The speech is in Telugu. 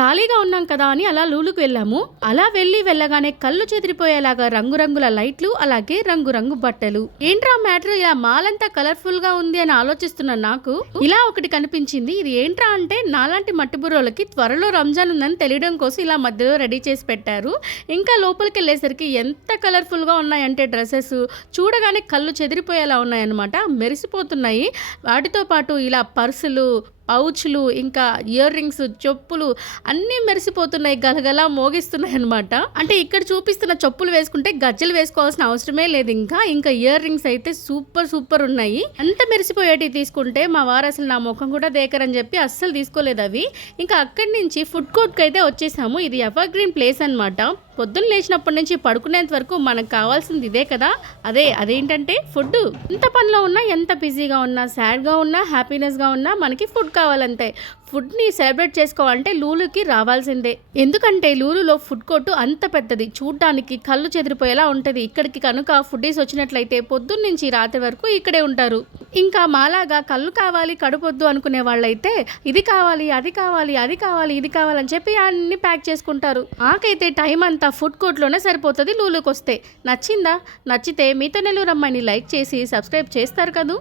ఖాళీగా ఉన్నాం కదా అని అలా లూలుకు వెళ్ళాము. అలా వెళ్ళి వెళ్ళగానే కళ్ళు చెదిరిపోయేలాగా రంగురంగుల లైట్లు అలాగే రంగురంగు బట్టలు. ఏంట్రా మ్యాటర్? ఇలా మాలంతా కలర్ఫుల్గా ఉంది అని ఆలోచిస్తున్న నాకు ఇలా ఒకటి కనిపించింది. ఇది ఏంట్రా అంటే నాలాంటి మట్టి బుర్రోలకి త్వరలో రంజాన్ ఉందని తెలియడం కోసం ఇలా మధ్యలో రెడీ చేసి పెట్టారు. ఇంకా లోపలికి వెళ్ళేసరికి ఎంత కలర్ఫుల్గా ఉన్నాయంటే డ్రెస్సెస్. చూడగానే కళ్ళు చెదిరిపోయేలా ఉన్నాయన్నమాట. మెరిసిపోతున్నాయి. వాటితో పాటు ఇలా పర్సులు పౌచ్లు ఇంకా ఇయర్ రింగ్స్ చెప్పులు అన్నీ మెరిసిపోతున్నాయి గలగలా మోగిస్తున్నాయి అనమాట అంటే ఇక్కడ చూపిస్తున్న చెప్పులు వేసుకుంటే గజ్జలు వేసుకోవాల్సిన అవసరమే లేదు ఇంకా. ఇంకా ఇయర్ రింగ్స్ అయితే సూపర్ సూపర్ ఉన్నాయి. అంత మెరిసిపోయేటి తీసుకుంటే మా వారు అసలు నా ముఖం కూడా దేకరని చెప్పి అస్సలు తీసుకోలేదు అవి. ఇంకా అక్కడి నుంచి ఫుడ్ కోర్ట్కి అయితే వచ్చేసాము. ఇది ఎవర్ గ్రీన్ ప్లేస్ అనమాట పొద్దున్న లేచినప్పటి నుంచి పడుకునేంత వరకు మనకు కావాల్సింది ఇదే కదా. అదే అదేంటంటే ఫుడ్ ఎంత పనిలో ఉన్నా ఎంత బిజీగా ఉన్నా సాడ్గా ఉన్నా హ్యాపీనెస్గా ఉన్నా మనకి ఫుడ్ కావాలంతే. ఫుడ్ని సెలబ్రేట్ చేసుకోవాలంటే లూలుకి రావాల్సిందే. ఎందుకంటే లూలులో ఫుడ్ కోర్టు అంత పెద్దది. చూడ్డానికి కళ్ళు చెదిరిపోయేలా ఉంటుంది. ఇక్కడికి కనుక ఫుడ్డీస్ వచ్చినట్లయితే పొద్దున్నుంచి రాత్రి వరకు ఇక్కడే ఉంటారు. ఇంకా మాలాగా కళ్ళు కావాలి కడుపొద్దు అనుకునే వాళ్ళైతే ఇది కావాలి అది కావాలి అది కావాలి ఇది కావాలని చెప్పి అన్ని ప్యాక్ చేసుకుంటారు. నాకైతే టైం అంతా ఫుడ్ కోర్ట్లోనే సరిపోతుంది లూలుకొస్తే. నచ్చిందా? నచ్చితే మీతో నెల్లూరు అమ్మాయిని లైక్ చేసి సబ్స్క్రైబ్ చేస్తారు కదూ?